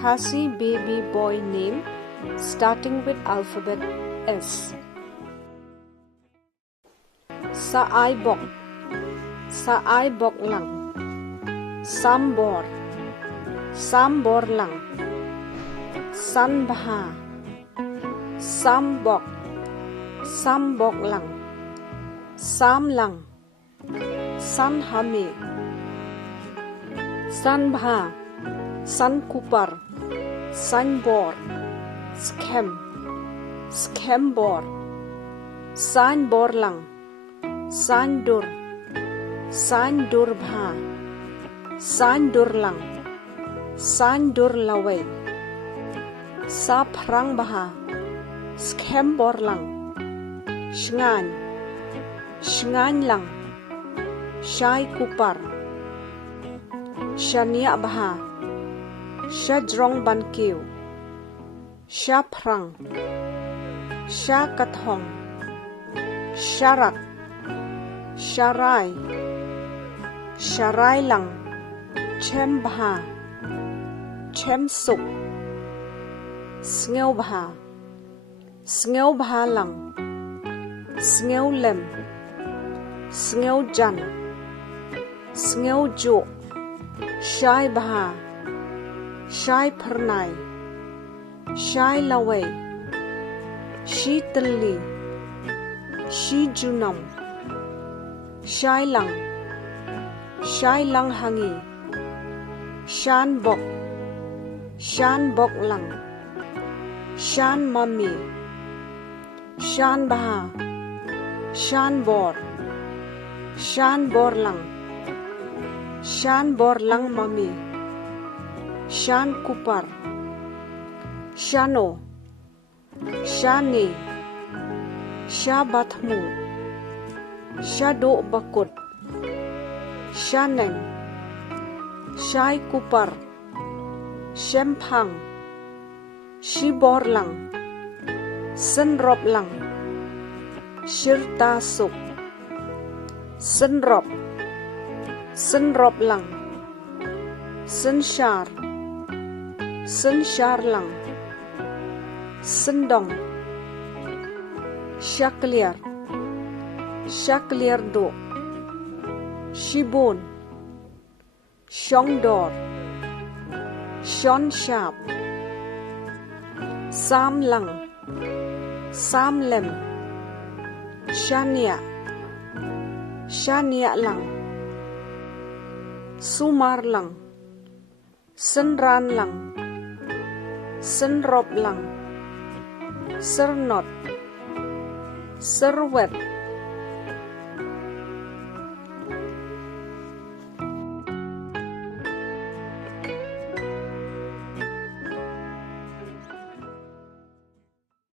Hassie baby boy name starting with alphabet S. Sa bok lang. Sambor lang. Sanbaha sambok lang. Sam lang. Sanhame sanbha sankupar sanbor skembor sanbor lang. Sandurbha sandur lang. Sandur laway saprangbaha skembor lang. Shngan lang. Shai kupar shania baha shadrong bankiw shaprang shakathong sharak sharai lang. Chembaha chemsuk sngeobha lang. Sngeolem sngeojan sngeojo shai baha shai pernai shai laway shitali shijunam shai lang hangi shanbok lang. Shan mami shan baha shanbor lang. Shanbor lang mami shan kupar shano shani shabathmu shado bakut shaneng shai kupar shemphang shibor lang. Senrop lang. Shirtasuk senrop lang. Senshar lang. Sendong shakliar do. Shibun shongdor shonshap samlang samlem shania lang. Sumar lang. Senran lang. Senrop lang. Sernot serwet